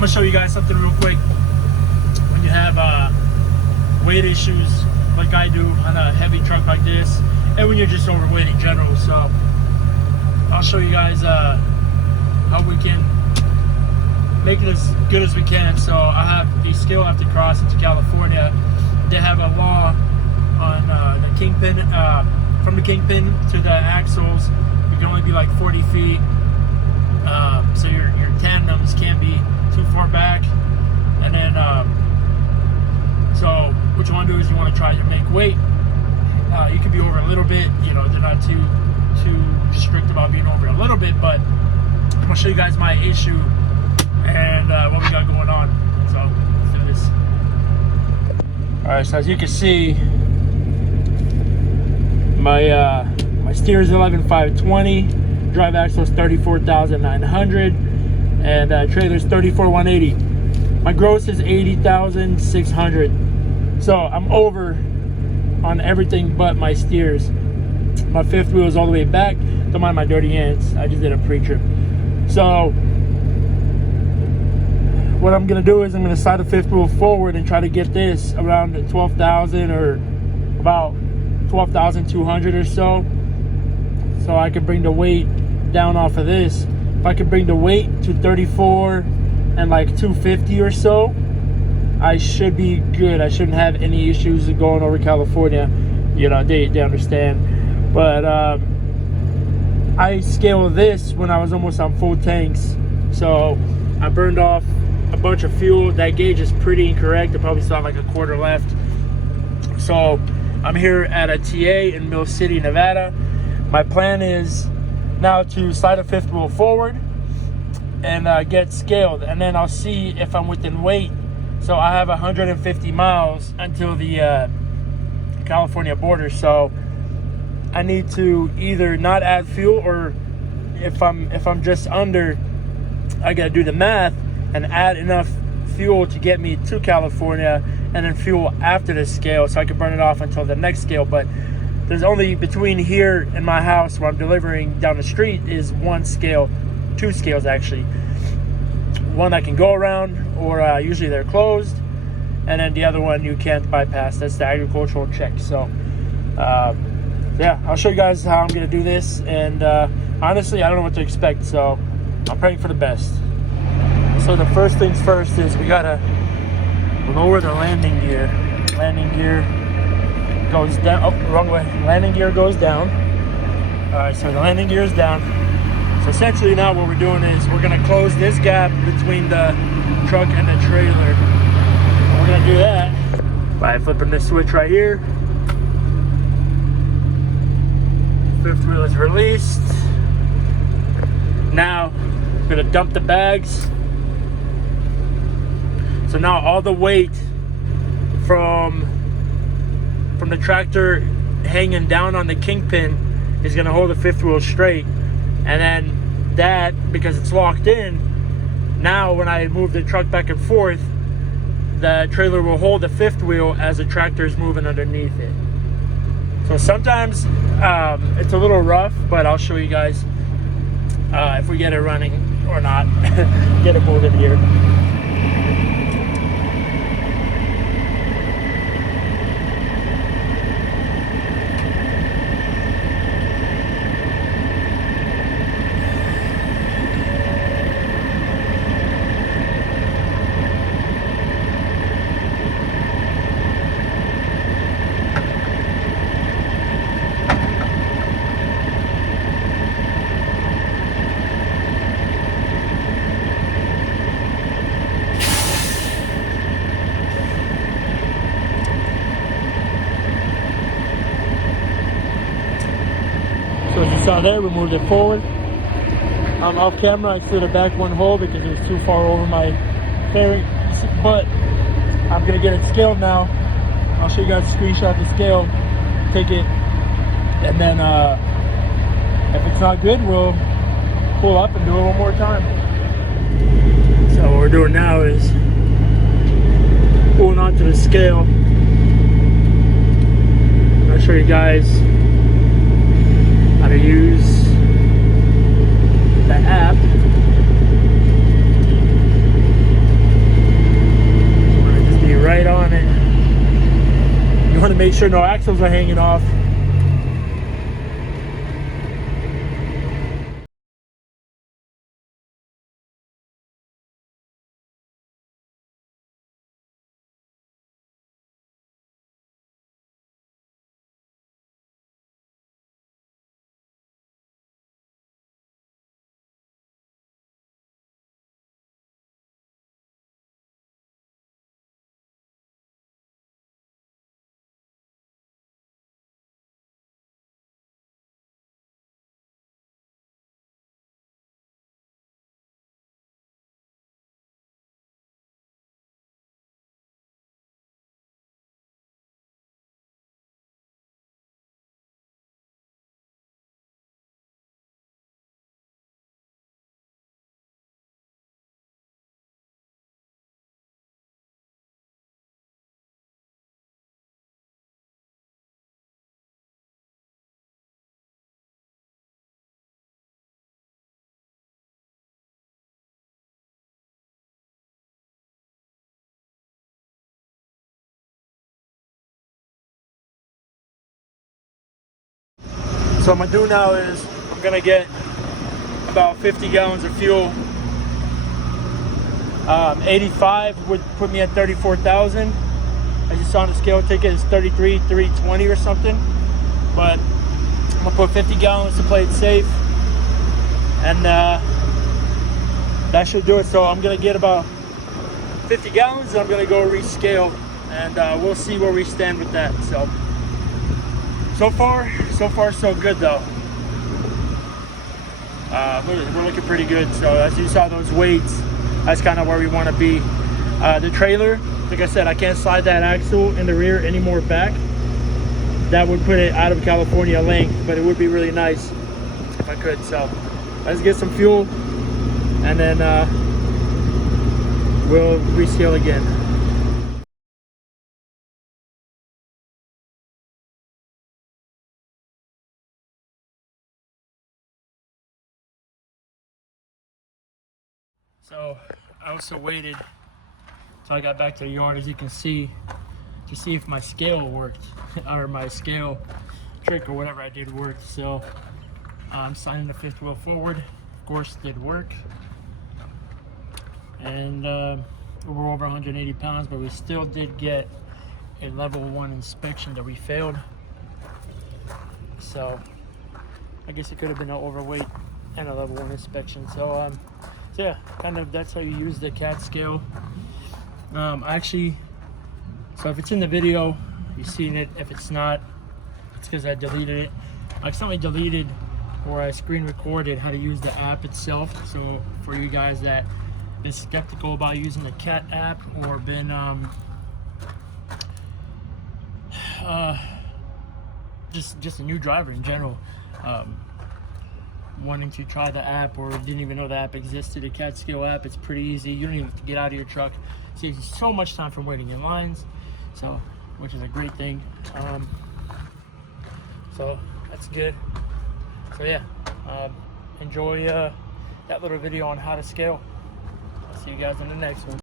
gonna show you guys something real quick. When you have weight issues like I do on a heavy truck like this, and when you're just overweight in general. So I'll show you guys how we can make it as good as we can. So I have the scale I have to cross into California. They have a law on the kingpin, from the kingpin to the axles, you can only be like 40 feet. So your tandems can't be too far back. And then, so what you want to do is you want to try to make weight. You could be over a little bit, you know, they're not too strict about being over a little bit, but I'm gonna show you guys my issue and what we got going on. So let's do this. All right, so as you can see, my steer is 11,520, drive axle is 34,900, and trailer is 34,180. My gross is 80,600. So I'm over on everything but my steers. My fifth wheel is all the way back. Don't mind my dirty hands. I just did a pre-trip. So what I'm gonna do is I'm gonna slide the fifth wheel forward and try to get this around 12,000 or about 12,200 or so. So I can bring the weight down off of this. If I can bring the weight to 34 and like 250 or so, I should be good. I shouldn't have any issues going over California. You know, they understand. But I scaled this when I was almost on full tanks. So I burned off a bunch of fuel. That gauge is pretty incorrect. I probably still have like a quarter left. So I'm here at a TA in Mill City, Nevada. My plan is now to slide a fifth wheel forward and get scaled, and then I'll see if I'm within weight. So I have 150 miles until the California border. So I need to either not add fuel, or if I'm just under, I gotta do the math and add enough fuel to get me to California, and then fuel after the scale so I can burn it off until the next scale. But there's only, between here and my house where I'm delivering down the street, is one scale, two scales actually. One I can go around, or usually they're closed, and then the other one you can't bypass. That's the agricultural check. So yeah, I'll show you guys how I'm gonna do this, and honestly I don't know what to expect, so I'm praying for the best. So the first things first is we gotta lower the landing gear. Landing gear goes down. Oh, wrong way. Landing gear goes down. All right, so the landing gear is down. So essentially now what we're doing is we're gonna close this gap between the truck and the trailer. We're gonna do that by flipping this switch right here. Fifth wheel is released. Now I'm gonna dump the bags. So now all the weight from the tractor hanging down on the kingpin is gonna hold the fifth wheel straight. And then that, because it's locked in, now when I move the truck back and forth, the trailer will hold the fifth wheel as the tractor is moving underneath it. So sometimes it's a little rough, but I'll show you guys if we get it running or not. Get it moving here. So as you saw there, we moved it forward. Off camera, I slid it back one hole because it was too far over my fairing, but I'm gonna get it scaled now. I'll show you guys a screenshot of the scale, take it, and then if it's not good, we'll pull up and do it one more time. So what we're doing now is pulling onto the scale. I'll show you guys how to use the app. sure no axles are hanging off. So what I'm gonna do now is I'm gonna get about 50 gallons of fuel. 85 would put me at 34,000. As you saw on the scale ticket, it's 33,320 or something. But I'm gonna put 50 gallons to play it safe, and that should do it. So I'm gonna get about 50 gallons, and I'm gonna go rescale, and we'll see where we stand with that. So far so good though. We're looking pretty good. So as you saw those weights, that's kind of where we want to be. The trailer, like I said, I can't slide that axle in the rear anymore back. That would put it out of California length, but it would be really nice if I could. So let's get some fuel, and then we'll rescale again. So I also waited till I got back to the yard, as you can see, to see if my scale worked or my scale trick or whatever I did worked. So I'm signing the fifth wheel forward. Of course, it did work, and we're over 180 pounds, but we still did get a level 1 inspection that we failed. So I guess it could have been an overweight and a level 1 inspection. So yeah, kind of that's how you use the CAT scale. Actually, so if it's in the video, you've seen it. If it's not, it's because I deleted it. I accidentally deleted, or I screen recorded how to use the app itself. So for you guys that been skeptical about using the CAT app, or been just a new driver in general, wanting to try the app, or didn't even know the app existed, a CAT scale app, it's pretty easy. You don't even have to get out of your truck. Saves you so much time from waiting in lines, so which is a great thing. So that's good. So yeah, enjoy that little video on how to scale. I'll see you guys in the next one.